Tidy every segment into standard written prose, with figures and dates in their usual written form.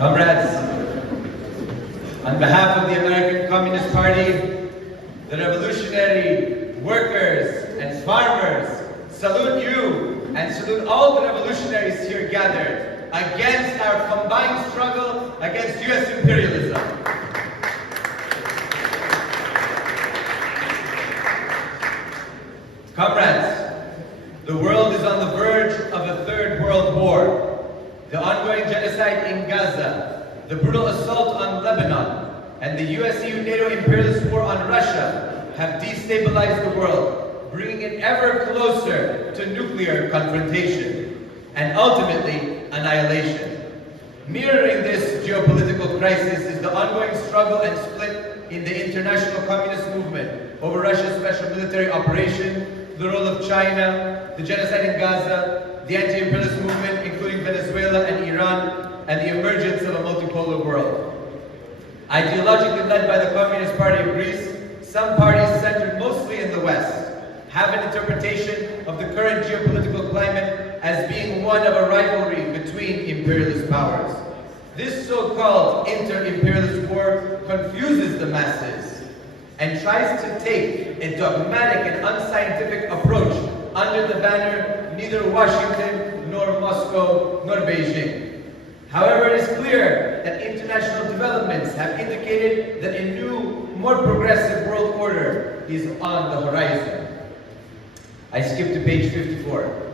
Comrades, on behalf of the American Communist Party, the revolutionary workers and farmers salute you and salute all the revolutionaries here gathered against our combined struggle against U.S. imperialism. Comrades, the world is on the verge of a third world war. The ongoing genocide in Gaza, the brutal assault on Lebanon, and the US-EU NATO imperialist war on Russia have destabilized the world, bringing it ever closer to nuclear confrontation and ultimately annihilation. Mirroring this geopolitical crisis is the ongoing struggle and split in the international communist movement over Russia's special military operation, the role of China, the genocide in Gaza, the anti-imperialist movement, including Venezuela and Iran, and the emergence of a multipolar world. Ideologically led by the Communist Party of Greece, some parties centered mostly in the West have an interpretation of the current geopolitical climate as being one of a rivalry between imperialist powers. This so-called inter-imperialist war confuses the masses and tries to take a dogmatic and unscientific approach under the banner neither Washington, nor Moscow, nor Beijing. However, it is clear that international developments have indicated that a new, more progressive world order is on the horizon. I skip to page 54.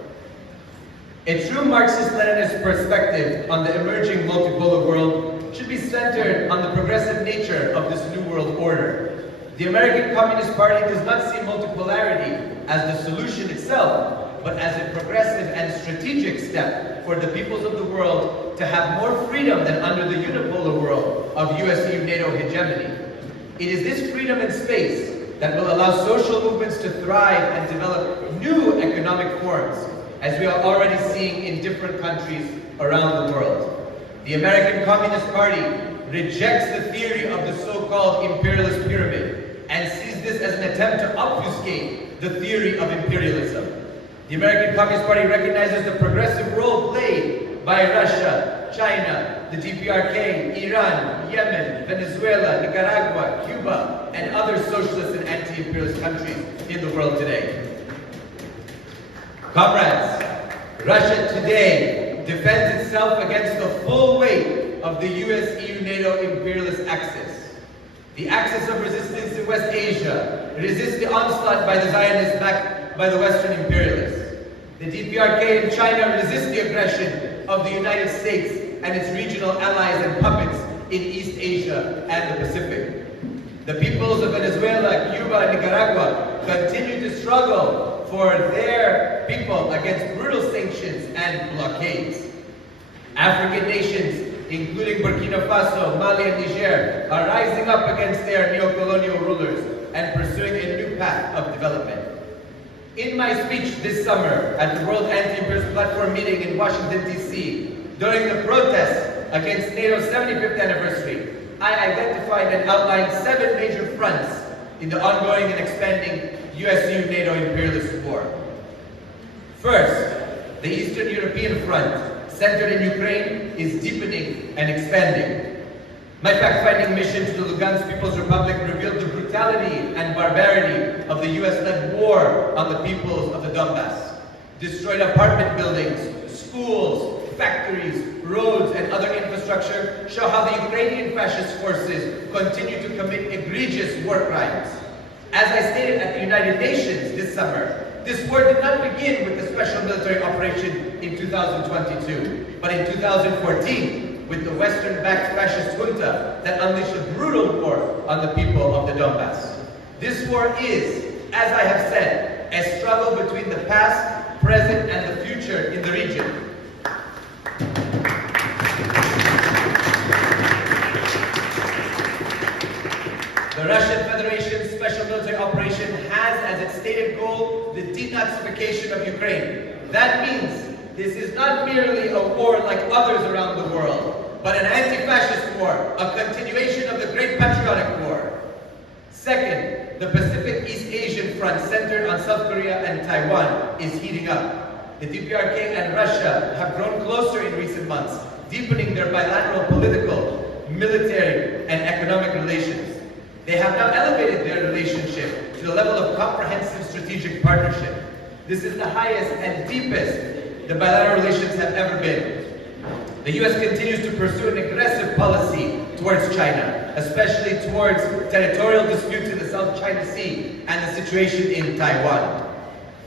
A true Marxist-Leninist perspective on the emerging multipolar world should be centered on the progressive nature of this new world order. The American Communist Party does not see multipolarity as the solution itself, but as a progressive and strategic step for the peoples of the world to have more freedom than under the unipolar world of US-EU NATO hegemony. It is this freedom and space that will allow social movements to thrive and develop new economic forms, as we are already seeing in different countries around the world. The American Communist Party rejects the theory of the so-called imperialist pyramid and sees this as an attempt to obfuscate the theory of imperialism. The American Communist Party recognizes the progressive role played by Russia, China, the DPRK, Iran, Yemen, Venezuela, Nicaragua, Cuba, and other socialist and anti-imperialist countries in the world today. Comrades, Russia today defends itself against the full weight of the US-EU NATO imperialist axis. The axis of resistance in West Asia resists the onslaught by the Zionists backed by the Western imperialists. The DPRK in China resists the aggression of the United States and its regional allies and puppets in East Asia and the Pacific. The peoples of Venezuela, Cuba, and Nicaragua continue to struggle for their people against brutal sanctions and blockades. African nations, including Burkina Faso, Mali, and Niger, are rising up against their neo-colonial rulers and pursuing a new path of development. In my speech this summer at the World Anti-Imperialist Platform meeting in Washington, D.C., during the protests against NATO's 75th anniversary, I identified and outlined 7 major fronts in the ongoing and expanding US-EU NATO imperialist war. First, the Eastern European front, centered in Ukraine, is deepening and expanding. My fact-finding mission to the Lugansk People's Republic revealed the brutality and barbarity of the US-led war on the peoples of the Donbass. Destroyed apartment buildings, schools, factories, roads, and other infrastructure show how the Ukrainian fascist forces continue to commit egregious war crimes. As I stated at the United Nations this summer, this war did not begin with the special military operation in 2022, but in 2014, with the Western-backed fascist junta that unleashed a brutal war on the people of the Donbass. This war is, as I have said, a struggle between the past, present, and the future in the region. The Russian Federation's special military operation has as its stated goal the denazification of Ukraine. That means this is not merely a war like others around the world, but an anti-fascist war, a continuation of the Great Patriotic War. Second, the Pacific East Asian front centered on South Korea and Taiwan is heating up. The DPRK and Russia have grown closer in recent months, deepening their bilateral political, military, and economic relations. They have now elevated their relationship to the level of comprehensive strategic partnership. This is the highest and deepest the bilateral relations have ever been. The U.S. continues to pursue an aggressive policy towards China, especially towards territorial disputes in the South China Sea and the situation in Taiwan.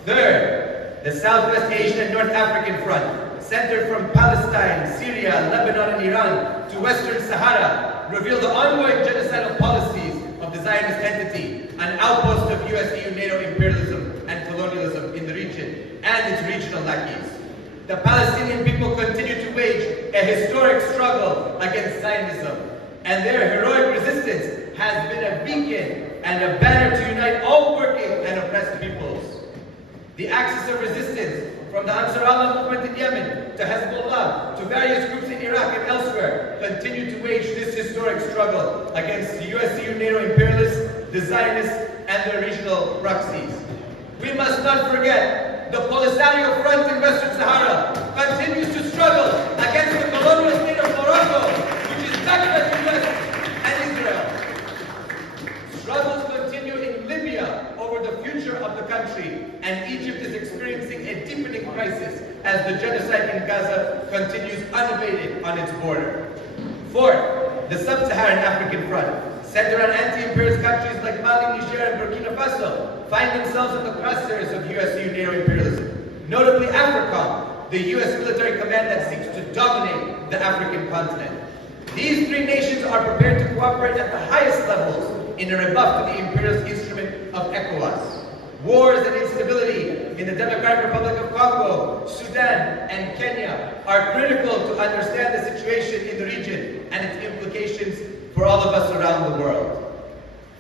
Third, the Southwest Asian and North African Front, centered from Palestine, Syria, Lebanon, and Iran to Western Sahara, reveal the ongoing genocidal policies of the Zionist entity, an outpost of U.S., EU, NATO imperialism and colonialism in the region and its regional lackeys. The Palestinian people continue to wage a historic struggle against Zionism, and their heroic resistance has been a beacon and a banner to unite all working and oppressed peoples. The axis of resistance, from the Ansar Allah movement in Yemen to Hezbollah to various groups in Iraq and elsewhere, continue to wage this historic struggle against the US, EU, NATO imperialists, the Zionists, and their regional proxies. We must not forget the Polisario Front in Western Sahara continues to struggle against the colonial state of Morocco, which is backed by the US and Israel. Struggles continue in Libya over the future of the country, and Egypt is experiencing a deepening crisis as the genocide in Gaza continues unabated on its border. Fourth, the Sub-Saharan African Front, centered on anti-imperialist countries like Mali, Niger, and Burkina Faso, find themselves in the crosshairs of US, EU, NATO imperialism. Notably AFRICOM, the US military command that seeks to dominate the African continent. These three nations are prepared to cooperate at the highest levels in a rebuff to the imperialist instrument of ECOWAS. Wars and instability in the Democratic Republic of Congo, Sudan, and Kenya are critical to understand the situation in the region and its implications for all of us around the world.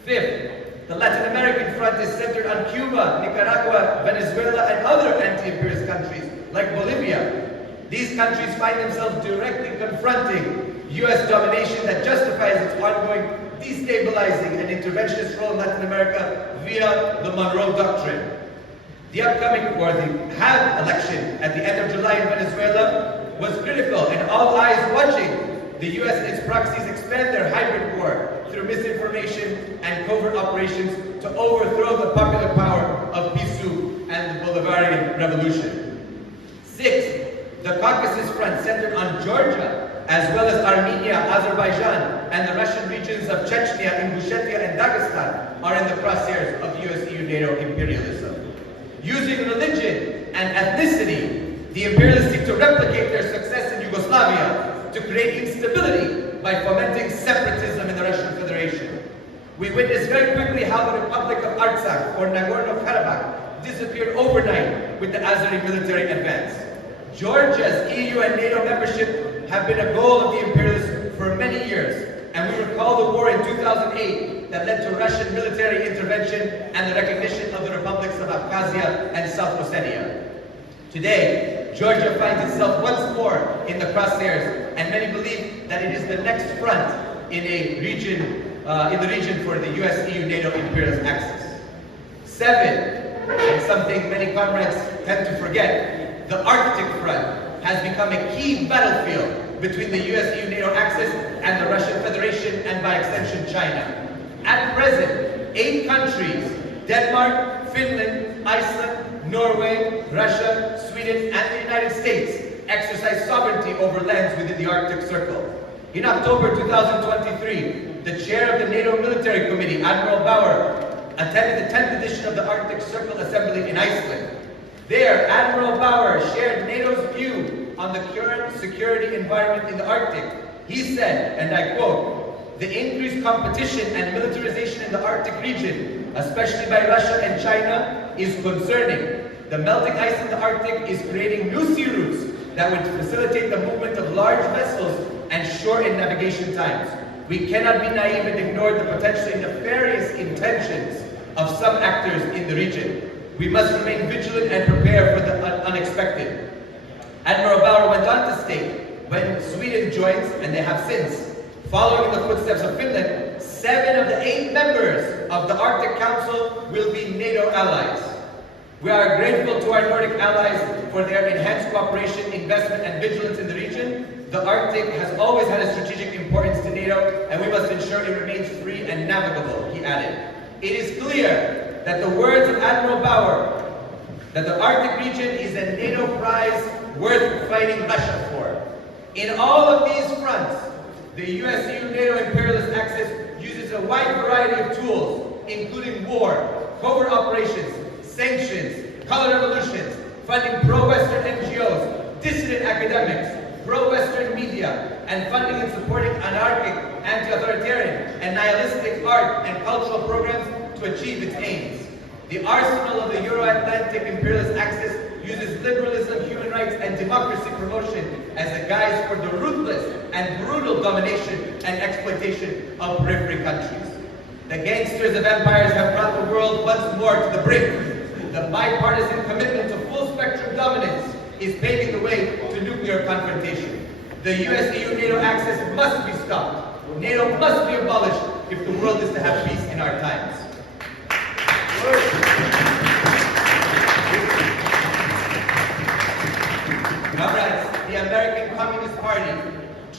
Fifth, the Latin American front is centered on Cuba, Nicaragua, Venezuela, and other anti-imperialist countries like Bolivia. These countries find themselves directly confronting US domination that justifies its ongoing destabilizing and interventionist role in Latin America via the Monroe Doctrine. The upcoming, or the HAV election at the end of July in Venezuela was critical, and all eyes watching the US and its proxies expand their hybrid war through misinformation and covert operations to overthrow the popular power of PSUV and the Bolivarian Revolution. Sixth, the Caucasus Front, centered on Georgia, as well as Armenia, Azerbaijan, and the Russian regions of Chechnya, Ingushetia, and Dagestan, are in the crosshairs of US, EU, NATO imperialism. Using religion and ethnicity, the imperialists seek to replicate their success in Yugoslavia to create instability by fomenting separatism in the Russian Federation. We witnessed very quickly how the Republic of Artsakh, or Nagorno-Karabakh, disappeared overnight with the Azeri military advance. Georgia's EU and NATO membership have been a goal of the imperialists for many years, and we recall the war in 2008 that led to Russian military intervention and the recognition of the republics of Abkhazia and South Ossetia. Today, Georgia finds itself once more in the crosshairs, and many believe that it is the next front in the region for the US, EU, NATO imperialist axis. Seven, and something many comrades tend to forget, the Arctic Front has become a key battlefield between the US, EU, NATO axis and the Russian Federation, and by extension China. At present, 8 countries, Denmark, Finland, Iceland, Norway, Russia, Sweden, and the United States, exercise sovereignty over lands within the Arctic Circle. In October 2023, the chair of the NATO Military Committee, Admiral Bauer, attended the 10th edition of the Arctic Circle Assembly in Iceland. There, Admiral Bauer shared NATO's view on the current security environment in the Arctic. He said, and I quote, "The increased competition and militarization in the Arctic region, especially by Russia and China, is concerning. The melting ice in the Arctic is creating new sea routes that would facilitate the movement of large vessels and shorten navigation times. We cannot be naive and ignore the potentially nefarious intentions of some actors in the region. We must remain vigilant and prepare for the unexpected." Admiral Bauer went on to state, when Sweden joins, and they have since, following in the footsteps of Finland, 7 of the 8 members of the Arctic Council will be NATO allies. We are grateful to our Nordic allies for their enhanced cooperation, investment, and vigilance in the region. The Arctic has always had a strategic importance to NATO, and we must ensure it remains free and navigable, he added. It is clear that the words of Admiral Bauer, that the Arctic region is a NATO prize worth fighting Russia for. In all of these fronts, the US-EU-NATO imperialist axis uses a wide variety of tools, including war, covert operations, sanctions, color revolutions, funding pro-Western NGOs, dissident academics, pro-Western media, and funding and supporting anarchic, anti-authoritarian, and nihilistic art and cultural programs to achieve its aims. The arsenal of the Euro-Atlantic imperialist axis uses liberalism, human rights, and democracy promotion as a guise for the ruthless and brutal domination and exploitation of periphery countries. The gangsters of empires have brought the world once more to the brink. The bipartisan commitment to full-spectrum dominance is paving the way to nuclear confrontation. The US-EU-NATO axis must be stopped. NATO must be abolished if the world is to have peace in our times. Comrades, the American Communist Party,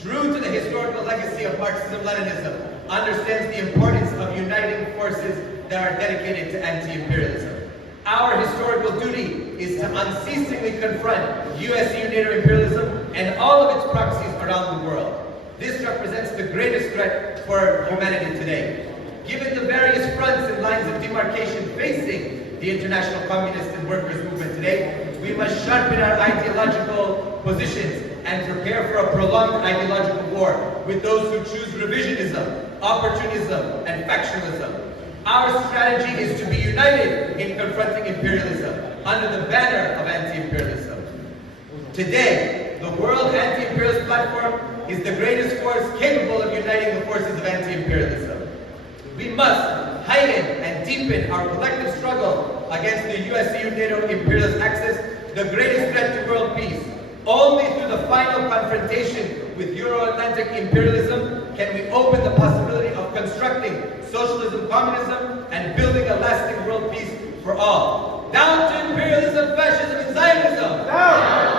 true to the historical legacy of Marxism-Leninism, understands the importance of uniting forces that are dedicated to anti-imperialism. Our historical duty is to unceasingly confront US-EU-NATO imperialism and all of its proxies around the world. This represents the greatest threat for humanity today. Given the various fronts and lines of demarcation facing the international communist and workers' movement today, we must sharpen our ideological positions and prepare for a prolonged ideological war with those who choose revisionism, opportunism, and factionalism. Our strategy is to be united in confronting imperialism under the banner of anti-imperialism. Today, the World Anti-Imperialist Platform is the greatest force capable of uniting the forces of anti-imperialism. We must heighten and deepen our collective struggle against the US-EU-NATO imperialist axis, the greatest threat to world peace. Only through the final confrontation with Euro-Atlantic imperialism can we open the possibility of constructing socialism, communism, and building a lasting world peace for all. Down to imperialism, fascism, and Zionism! Down!